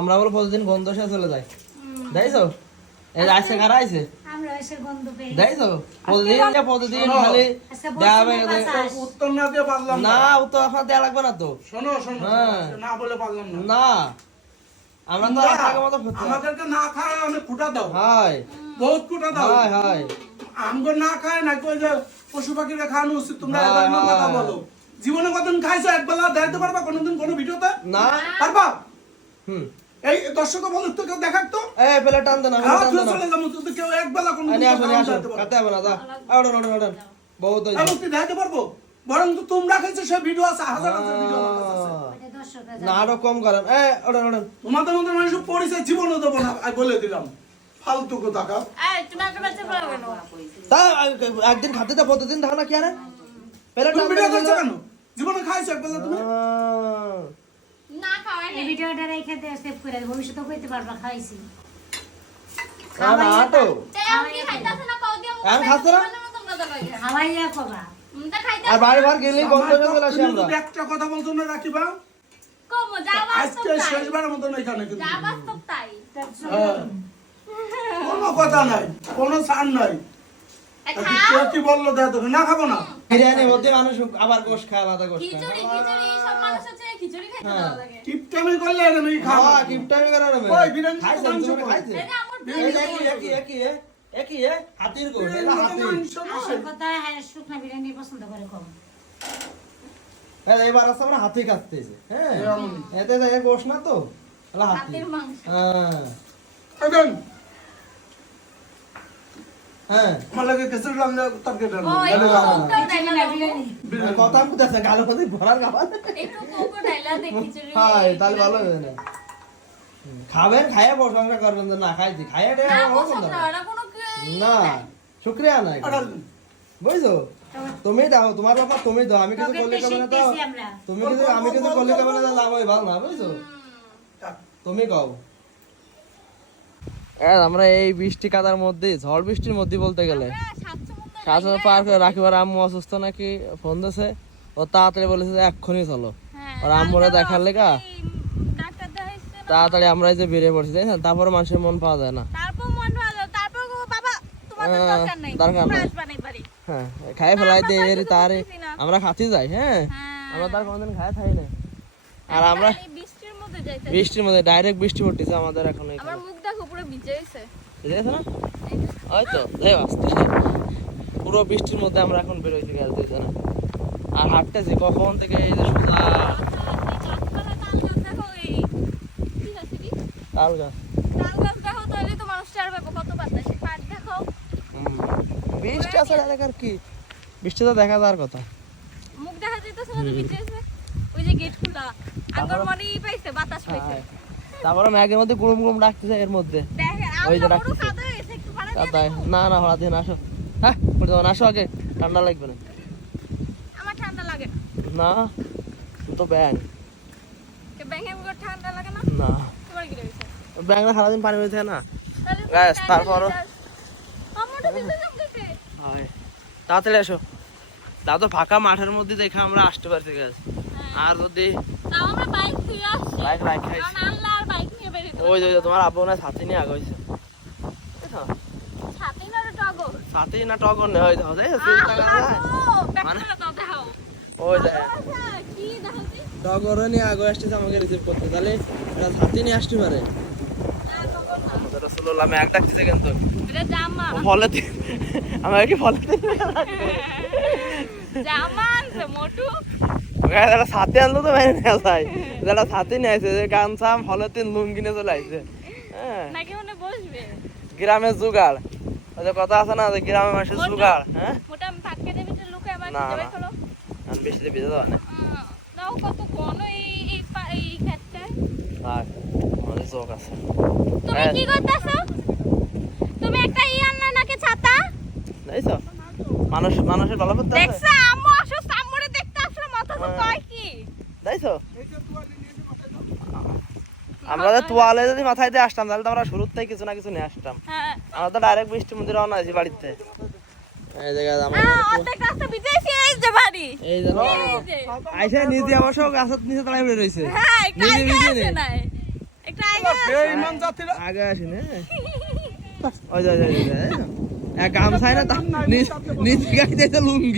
আমরা বলে প্রতিদিন গন্ধ সে চলে যাই, দেখছো? এই আজকে কারা আইছে, আমরা এসে গন্ধ পেয়ে দেখছো? প্রতিদিন খালি দেখাবে। উত্তর না দিয়ে পারলাম না, উত্তর আপনার দেয়া লাগবে না তো। শোনো শোনো, না বলে পারলাম না। না, আমরা তো আগে মতো আমাদেরকে না খায় অনেক কুটা দাও, হাই বহুত কুটা দাও। হাই হাই আমগো না খায় না কই যে পশু পাখিরা খাওয়ানো উচিত। তোমরা এই ধরনের কথা বলো। জীবনে কতদিন খাইছো একবেলা দেখাতে পারবা কোনোদিন কোনো ভিডিওতে? না পারবা? হুম এই দর্শক বলো তো কেউ দেখাক তো। এই পেলে টান দেন, হ্যাঁ চলে যাবো তো কেউ একবেলা কোনোদিন আনি আসো আসো কাতে হবে না। যা ওড়ন ওড়ন ওড়ন বহুত হইছে। আমি দেখাতে পারবো। বরং তো তোমরা খাইছো সে ভিডিও আছে, হাজার হাজার ভিডিও আমার কাছে আছে। না আরো কম করেন। এই ওড়ন ওড়ন তোমাদের মতো মানুষ পরিচয় জীবনও দেবো না, আমি বলে দিলাম। ফালতু কথা কাও। তা একদিন খাতে তো প্রতিদিন দেখো না কি আরে পেলে তুমি টান ভিডিও দেন। করছো কেন? জীবনে খাইছো একবেলা তুমি? না খাওয়াই এই ভিডিওটা রেখে দে, সেভ করে দে, ভবিষ্যতে কইতে পারবা খাইছি। না না তো আমি খাইতাছ না কও দিয়া এখন খাচ্ছে না? খাওয়াইয়া কবা মুতা খাইতা আর বাড়ি ঘর গেলেই বন্ধ হয়ে চলে আসি তুমি আমরা। যদি একটা কথা বলছো না রাখিবা, কম যাবা আজকে শেষবারের মতো এখানে কিন্তু যাবা তো তাই হ্যাঁ। কোনো কথা নাই, কোনো ছাড় নাই। খাও কি বললো দেখো না, খাবো না। বিরিয়ানির মধ্যে মানুষ আবার গোশ খায়, আলাদা গোশ খায়। খিচুড়ি খিচুড়ি সব মানুষ আছে খিচুড়ি খাইতে ভালো লাগে কিপটামি করলে আমি খাবো। হ্যাঁ কিপটামি করে রে। ওই বিরিয়ানি তো খাইছেন মাংস তুমি কই? খাইছেন? এই যে আমার এই একই হাতির গোশ, এটা হাতি। আসল কথা হ্যাঁ, শুকনা বিরিয়ানি পছন্দ করে কম। এবার আছে আমরা হাতি কাটতেছে, হ্যাঁ এতে দেখে গোশ না তো, এটা হাতি। হাতির মাংস হ্যাঁ এখন হ্যাঁ মালাকে কেসে রান্না তরকারি রান্না ওই ভালো রান্না। কোকো ডাইলা বিরিয়ানি কথা বুঝতেছে গালো মধ্যে ভরার খাবার। একটু কোকো ডাইলা দে খিচুড়ি হ্যাঁ তাহলে ভালো হবে না। খাবেন, খাইয়া প্রশংসা করবেন যে না খাইছি, খাইয়া না দেয়া বসো না কোনো না শুক্রিয়া নাই, বুঝছো? তুমি দাও, তোমার ব্যাপার তুমি দাও, আমি কিছু করলে কেমন তো শিখতেছি আমরা। তুমি কিছু, আমি কিছু করলে কেমন লাভ হয় ভালো না, বুঝছো? তুমি কও। আমরা এই বৃষ্টি কাদার মধ্যে, ঝড় বৃষ্টির মধ্যে বলতে গেলে সাত পার করে রাখিবার আম্মু অসুস্থ নাকি ফোন দিয়েছে, ও তাড়াতাড়ি বলেছে যে এক্ষুনি চলো। আর আম্মুরা দেখার লেগা ডাক্তার দেখাইছে না তাড়াতাড়ি আমরা এই যে বেরিয়ে পড়ছি, তাই না? তারপরে মানুষের মন পাওয়া যায় না। তারপর মন ভালো তারপর গো বাবা তোমাদের দরকার নাই দরকার নাই। প্রাইস বানাই পারি হ্যাঁ খাই ফেলাই দিয়ে এরি তারে করতেছি না। আমরা খাতি যাই, হ্যাঁ আমরা তার কোনদিন খাই থাই না। আর আমরা এই বৃষ্টির মধ্যে যাইতে বৃষ্টির মধ্যে ডাইরেক্ট বৃষ্টি পড়তেছে আমাদের এখন আমার এখানে, মুখ দেখো পুরো ভিজে গেছে বুঝেছো না? ওই তো এই আসতে পুরো বৃষ্টির মধ্যে আমরা এখন বের হইতে গেছি না। আর হাঁটতেছি কখন থেকে, এই যে সোজা দেখো এই কি আছে কি তাল গাছ। তাল গাছ দেখো তাহলে তো মানুষ চার পাবো কত বাতাসে পাট দেখো হুম। বৃষ্টি আছে দেখার কি, বৃষ্টি তো দেখা যাওয়ার কথা। মুখ দেখা যাইতেছে না ভিজে গেছে ওই যে গেট খোলা আগর মনেই পাইছে বাতাস পাইছে তারপরে ম্যাগের মধ্যে গুড়ুম গুড়ুম ডাকতেছে এর মধ্যে। দেখে ওই যে আমরা বড় রাখতেছে। কাদা হয়েছে একটু ভাড়া দিয়ে তাই না না হলা দিন আসো, হ্যাঁ উঠে যাও, আসো আগে, ঠান্ডা লাগবে না। আমার ঠান্ডা লাগে না তুমি তো ব্যাং কে ব্যাঙে মুখ ঠান্ডা লাগে না না, তোমার কি রয়েছে ব্যাংলা সারাদিন পানি পেয়েছে না। তাহলে Guys, তারপরও আমারটা ভিজে যাচ্ছে হয় তাড়াতাড়ি আসো। তা তো ফাঁকা মাঠের মধ্যে দেখে আমরা আসতে পারছি গাছ। আর যদি তাও আমরা বাইক দিয়ে আসছি বাইক রাখাইছি, কারণ আল্লাহ আর বাইক নিয়ে বেরিয়ে ওই যে তোমার আব্বু না ছাতি নিয়ে আগে হয়েছে, ছাতে না টগর ছাতি না টগর নেই, ওই দেখো মানে- ওই যে কি দেখো কি টগর নিয়ে আগে আসতেছে আমাকে রিসিভ করতে, তাহলে এটা ছাতি নিয়ে আসতে পারে। রসুল্লাহ আমি এক ডাকতেছে কিন্তু এটা জামা ফলে আমাকে কি ফলে জামা আনছে মোটু একটা ছাতি আনলো তো মেনে নেওয়া যায়, যারা ছাতি নিয়ে আসছে গামছা ফলে লুঙ্গি নিয়ে চলে আসছে। হ্যাঁ নাকি মনে বসবে গ্রামের জুগাড়, ওই যে কথা আছে না যে গ্রামের মানুষের জুগাড়। হ্যাঁ মোটা আমি ফাটকে দেবে যে লুকে আবার না, যাবে না। চলো আমি বেশি ভিজে যাওয়া না নাও কত ঘন এই ক্ষেতটায় আর আমাদের চোখ আছে। তুমি কি করতেছো তুমি একটা আনলা নাকি ছাতা দেখছো মানুষের ভালো করতে আছে, দেখছো আম্মু অসুস্থ আম্মুরে দেখতে আসলে মাথা তো কয় কি দেখছো? আমরা তো তোয়ালে যদি মাথায় দিয়ে আসতাম তাহলে তো আমরা শুরুর থেকে কিছু না কিছু নিয়ে আসতাম। হ্যাঁ আমরা তো ডাইরেক্ট বৃষ্টির মধ্যে রওনা হয়েছি বাড়িতে। এই জায়গায় অর্ধেক রাস্তা ভিজেছি এই যে বাড়ি এই যে এই যে আইসা নিজে অবশ্য গাছের নিচে দাঁড়ায় পড়ে রয়েছে, হ্যাঁ নিজে কাজ ভিজে আছে নেই। না একটা তোমরা বেঈমান জাতিরা আগে আসেন হ্যাঁ ওই যা এক গামছায় না নিচে গায়ে যাইতে লুঙ্গি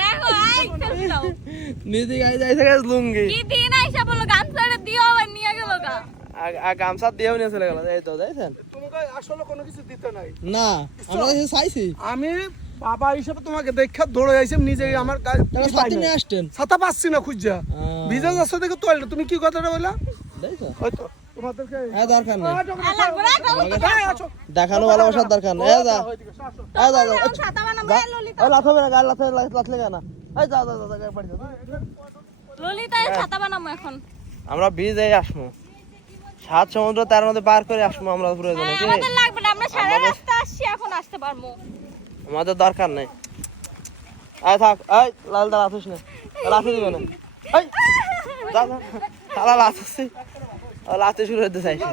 দেখো আই ফেলছো নিচে গায়ে যাইতে লুঙ্গি কি দিন আইসা বলো গামছাটা দিও আবার নিয়ে গেল গা গামছা দিয়েও নিয়ে চলে গেল এই তো যাইছেন তোমাকে আসলে কোনো কিছু দিতে নাই না আমরা চাইছি আমি বাবা হিসেবে তোমাকে দেখা দৌড়ে আইছি নিজেই আমার ছাতি নিয়ে আসতেন ছাতা পাচ্ছি না খুঁজা ভিজে যাচ্ছে দেখে তো তুমি কি কথাটা বললা দেখো ওই তো তোমাদেরকে দরকার নেই আসো দেখানো ভালোবাসার দরকার নেই যা ছাতা বানাবো ললিতা লাথবে না গাল লাথলে না এই যা যা যা বাড়ি যা ললিতা ছাতা বানাবো এখন আমরা ভিজে আসবো 7 সমুদ্র তার মধ্যে পার করে আসবো আমরা প্রয়োজনে কি আমাদের লাগবে না আমরা সারা রাস্তা আসছি এখন আসতে পারবো আমাদের দরকার নেই আয় থাক এই লাল দা লাথিস না লাথি দিবে না এই যা যা শালা লাথিস লাথি শুরু হতে চাইছে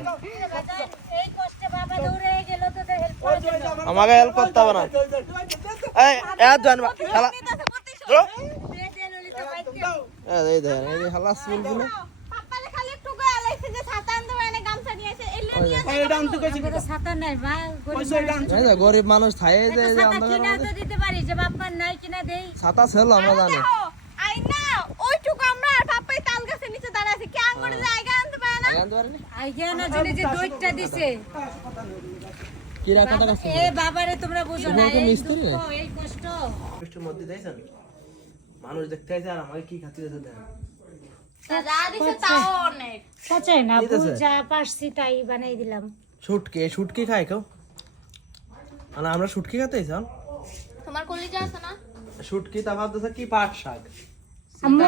এই কষ্টে বাবা দৌড়ে গেল তো হেল্প করে দিল আমাকে হেল্প করতে হবে না এই এত জান শালা দে দে ললিতা বাইকে এই দেখ এই শালা স্কুল গুলো পাপালে খালি একটু গায়ে লাগছে যে ছাতা আনতে পারে না গামছা নিয়ে এসে এলে নিয়ে এটা আনতে কইছি তো ছাতা নাই মা পয়সা এটা আনতে এই যে গরিব মানুষ থাকে যে ছাতা অন্ধকার কিনা তো দিতে পারি যে বাপ্পার নাই কিনা দেই ছাতা ছিল আমরা জানি আই না ওইটুকু আমরা আর পাপাই তাল গাছের নিচে দাঁড়া আছে কি আঙ্গুরে জায়গা আনতে পারে না আনতে পারেনি আইগা না জেনে যে দইটা দিছে কি রাখাটা কাছে এ বাবারে তোমরা বুঝো না তোমাকে এই মিস্ত্রি না? দুঃখ এই কষ্ট বৃষ্টির মধ্যে দেখছেন মানুষ দেখতে আইছে আর আমাকে কি খাতি দিতে দেন যা দিছে তাও অনেক সচাই না দিতেছে? যা পারছি তাই বানাই দিলাম শুটকি খায় কেউ মানে আমরা শুটকি খেতে চান তোমার কলিজা আছে না শুটকি তা ভাবতেছে কি পাট শাক আম্মা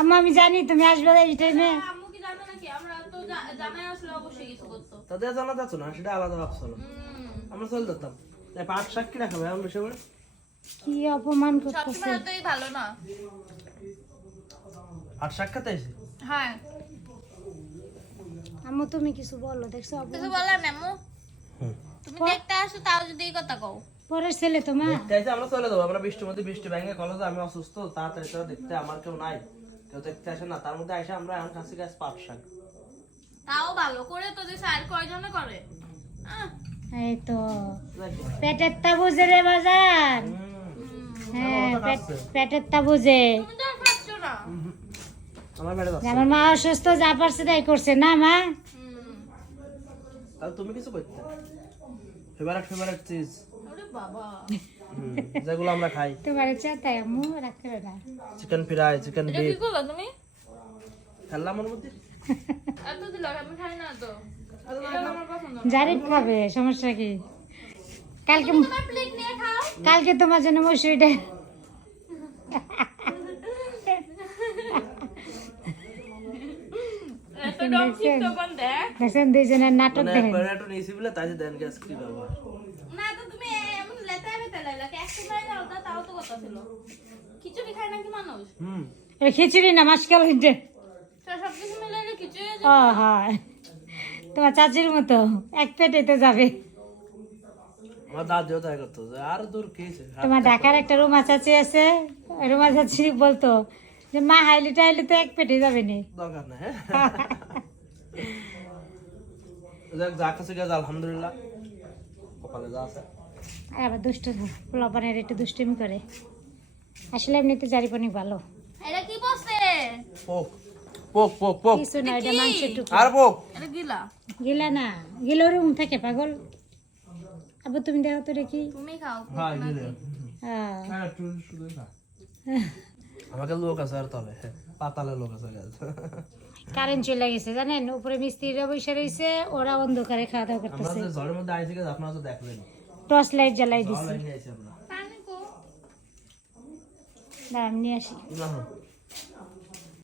আম্মা আমি জানি তুমি আসবে এই টাইমে আম্মু কি জানো নাকি আমরা তো জানাই আসলে অবশ্যই কিছু করতো তাদের জানা যাচ্ছ না সেটা আলাদা ভাবছিল আমরা চলে যেতাম তাই পাট শাক কি রাখাবে এমন বেশি করে কি অপমান করতেছে সবসময় তোই ভালো না পাট শাক খেতে আইছি হ্যাঁ আম্মু তুমি কিছু বলো দেখছো কিছু বলার না আম্মু তুমি দেখতে আসো তাও যদি এই কথা কও পরের ছেলে তো মা দেখতে আইছে আমরা চলে যাবো আমরা বৃষ্টির মধ্যে বৃষ্টি ভেঙে কলেজে আমি অসুস্থ তাড়াতাড়ি তো দেখতে আমার কেউ নাই কেউ দেখতে আসে না তার মধ্যে আইসা আমরা এখন কাছে গাছ পাট শাক তাও ভালো করে তো দিছে আর কয়জনে করে এই তো দেখো। পেটের তাবুজে রে বাজার হ্যাঁ পেটের তাবুজে তুমি তো আর খাচ্ছ না আমার বেড়ে যাচ্ছে আমার মা অসুস্থ যা পারছে তাই করছে না মা তাহলে তুমি কিছু করতে ফেভারিট চিজ ওরে বাবা যেগুলো আমরা খাই তোমার ইচ্ছা তাই আম্মু রাগ করো না চিকেন ফ্রাই চিকেন এটা কি বিফ করলা তুমি খেললাম ওর মধ্যে এত দিল আমি খাই না তো এটা আমার পছন্দ না। জারিফ খাবে সমস্যা কি কালকে তোমার প্লেট নিয়ে খাও কালকে তোমার জন্য মসুরিটা এত ডম চিত্ত কোন দেখ দেখছেন দুইজনের নাটক মানে দেখেন একটু নিয়েছি বলে তাই দেন গ্যাস কি ব্যাপার না তো তুমি এমন লেতায় বেতায় লাইলাকে একটু খাই দাও তাও তো কথা ছিল খিচুড়ি খায় নাকি মানুষ এটা খিচুড়ি না মাসকাল হইতে সব কিছু মিলাইলে খিচুড়ি আছে ও হয় তোমার চাচির মতো এক পেটে তো যাবে আমার দাদিও তাই করতো যে আর দূর খেয়েছে তোমার ঢাকার একটা রুমা চাচি আছে ওই রুমা চাচি বলতো যে মা হাইলি টাইলি তো এক পেটে যাবে নি দরকার নাই হ্যাঁ যাক যা কাছে গেছে আলহামদুলিল্লাহ কপালে যা আছে আর আবার দুষ্ট পোলাপানের একটু দুষ্টুমি করে আসলে এমনিতে জারিপ অনেক ভালো এটা কি বসে পোক পোক পোক পোক কিছু না এটা মাংসের টুকরো আর পোক এটা গিলা গিলা না গিলো রুম থাকে পাগল আবার তুমি দেখো তো দেখি তুমি খাও হ্যাঁ গেলে হ্যাঁ হ্যাঁ তুই শুধু খা আমাকে লোক আছে আর তলে পাতালে লোক আছে কারেন্ট চলে গেছে জানেন উপরে মিস্ত্রিরা বসে রয়েছে ওরা অন্ধকারে খাওয়া দাওয়া আমরা করতেছে যে ঝড়ের মধ্যে আইছি গেছে আপনারা তো দেখলেন টর্চ লাইট জ্বালাই ঝড় দিছে লাগিয়ে আইছি আমরা পানি কো দাঁড়া আমি নিয়ে আসি না